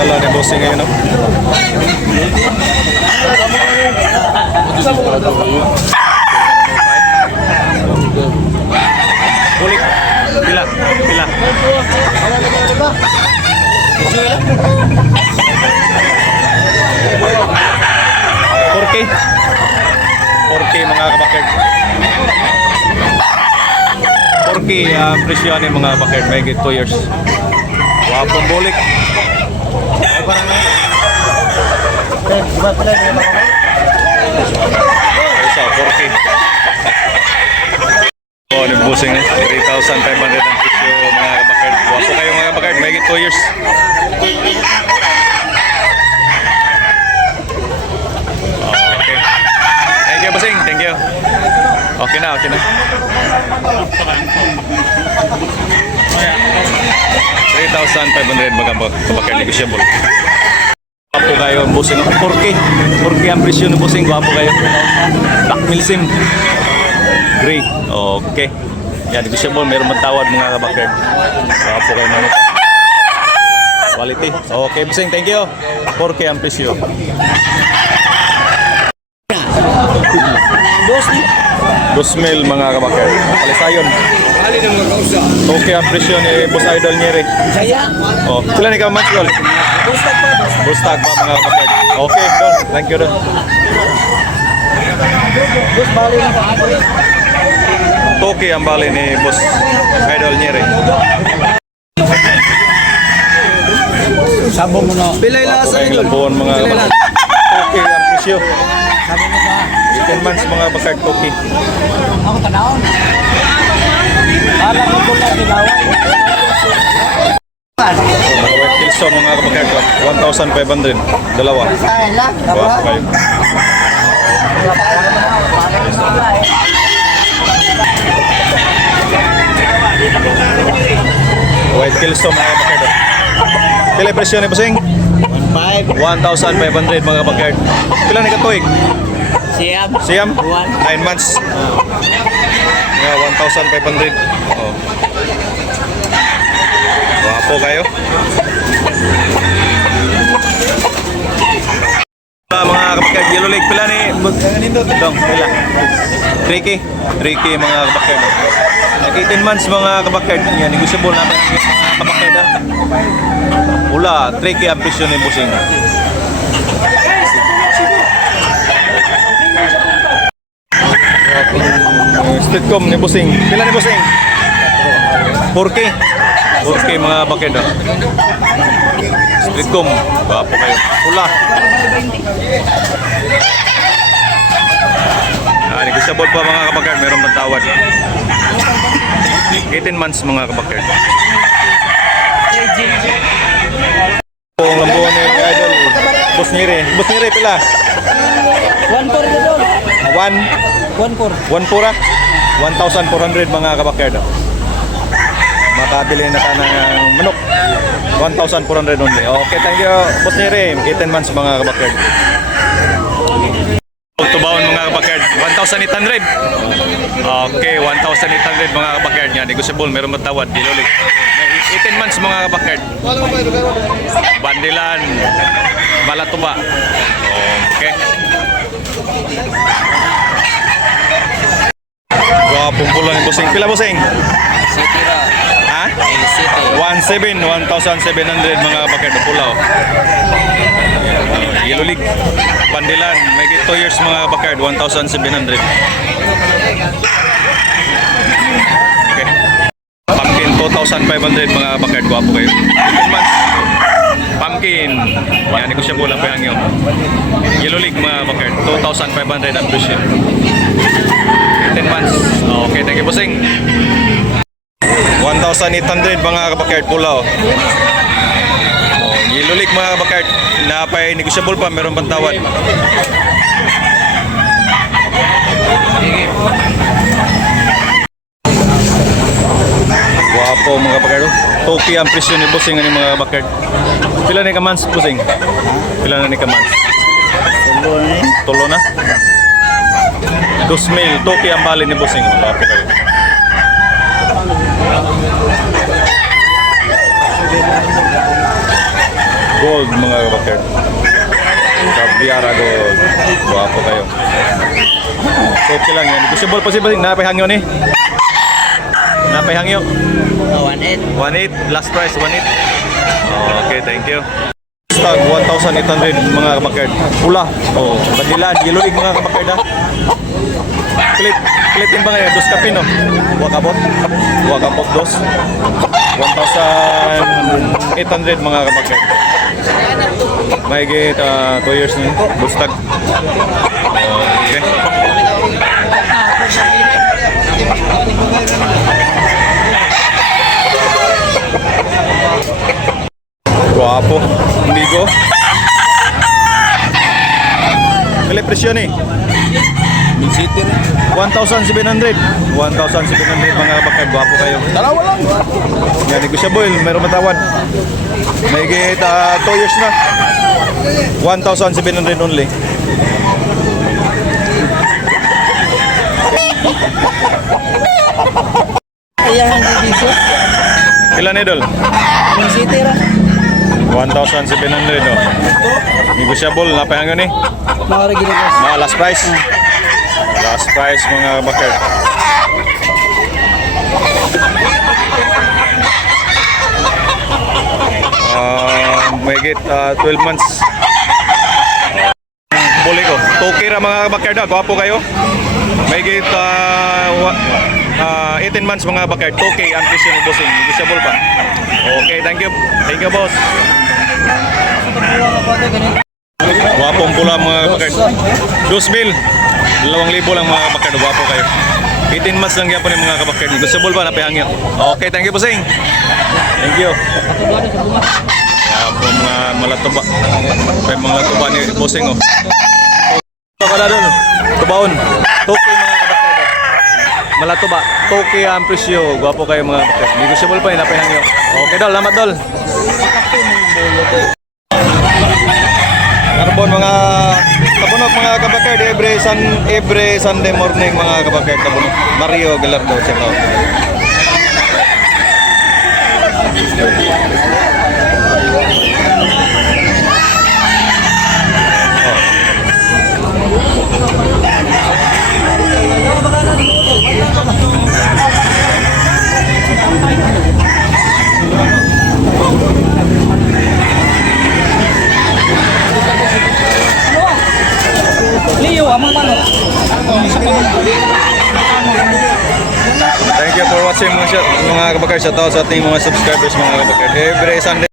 dala ni bossing ngayon, no? Ulit. Pila. 4K mga kabakerd. 4K presyo ni mga bakerd. May 2 years. Wapong bulik. Isa, 4K. Oh, ni busing eh. 3,500 ang presyo mga kabakerd. Wapo kayo mga kabakerd. May 2 years. Okay. Thank you, busing. Thank you. Okay na. 3,500 mga kabakerd negotiable. Wapo kayo ang busing. 4K ang presyo ng busing. Wapo kayo. Black Milsim. Gray. Okay. Yan, negotiable. Meron matawad mga kabakerd. Wapo kayo mga quality. Okay, busing. Thank you. 4K ang presyo. 2,000 mga kabakerd. Palisayon. Okay ang presyo ni Boss Idol Nyeri. Oh, sila ni ka match call. Bustag pa mga kabakerd. Okay, Don. Thank you, Don. Toki ang bali ni Boss Idol Nyeri. Sabong mo na. Pilay lasa ito. Labuan mga kabakerd. Toki ang presyo. 10 months mga bakerd Toki. Ako tanawon. Alam mo ko na dilaway. Kilso mga kabakerd 1,500. Dalawa. Wapo kayo. White Kilso mga kabakerd. Pila presyo ni Busing? 1,500 mga kabakerd. Pila ni katuig? Siyam? 9 months. Yeah, 1,500. Oh. Wapo kayo. Mga kabakerd, yellow leg pila ni Dong, pila. 3K mga kabakerd. 18 months mga kabakerd. Yan, negotiable natin mga kabakerd. Wala, 3K ang presyo ni Busing. Streetcom ni Busing. Pila ni Busing? 4K mga baked. Streetcom. Bapo kayo. Pula. Negotiable pa mga kabakerd. Meron matawad. 18 months mga kabakerd. Ang lambuan ni Idol. Boss Nyeri pila? 1,400 mga kabakerd. Makabili na ka ng manok. 1,400 only. Okay, thank you Boss Nyeri. 18 months mga kabakerd. Tubaon mga kabakerd. 1,800. Okay, 1,800 mga kabakerd niya. Negotiable, meron matawad. Dilulik. 18 months mga kabakerd. Bandilan. Malatuba. Okay. Wapong pula ni Busing. Pila Busing? Ha? 1,700 mga baked pula. Yellow League. Bandilan. May 2 years mga baked. 1,700. Okay. Pumpkin 2,500 mga baked. Guwapo kayo. 18 months. Pumpkin. Yan, negosyable lang pa yung yun. Yellow League mga baked. 2,500 ang presyo. 10 months. Okay, thank you Busing. 1,800 mga kabakerd pula. Yellow League mga kabakerd. Napay negosyable pa, meron pang tawad. Wapo mga kabakerd. Toki ang presyo ni Busing ni mga kabakerd. Pila ni kamans Busing? Pila na ni kamans? Tulo na? 2,000. Toki ang bali ni Busing. Wapo kayo. Gold mga kabakard. Kabiara Gold. Guwapo kayo. Okay lang yan. Possible pa si Basing. Napahangyo ni. Napahangyo. 1.8. 1.8. Last price 1.8. Okay, thank you. Stag 1,800 mga kabakard. Pula. Oh, badilan. Giluig mga kabakard ha. Clip. Clip din ba ngayon? Dos kapin no? Wakabot. Wakabot dos. 1,800 mga kabakard. Mahigit 2 years na yun. Bustag. Okay. Guwapo. Indigo. Kali presyo ni? City rin. 1,700. 1,700 mga kabakard. Guwapo kayo. Dalawa lang. Yan, negosyable. Meron matawad. Mahigit 2 years na. 1,700 only. Ayan ang dito. Ilan idol? City rin. 1,700 no. Negosyable. Napahangyo ni? Mga ginagawa. Mga last price. Last price mga kabakard. Mahigit 12 months. Buli ko. Toki ra mga kabakard. Gwapo kayo. Mahigit 18 months mga kabakard. Toki ang presyo ni bossing. Negosyable pa. Okay, thank you. Thank you boss. Gwapong pula mga kabakard. 2,000. 2,000 lang mga kabakard. Gwapo kayo. 18 months lang yapon yung mga kabakard. Negosyable pa. Napihangyo. Okay, thank you bossing. Thank you. Po mga malatuba. May mga latuba ni bossing oh. Ito ka na doon. Tubaon. Toki mga kabakard. Malatuba. Toki ang presyo. Gwapo kayo mga kabakard. Negosyable pa yun. Napihangyo. Okay dol. Lamat dol. Karbon mga tabunok mga kabakard. Every Sunday morning mga kabakard. Tabunok. Mario Galardo. Check out. Leo, amang manok. Thank you for watching mga kabakard. Shout out sa ating mga subscribers mga kabakard. Every Sunday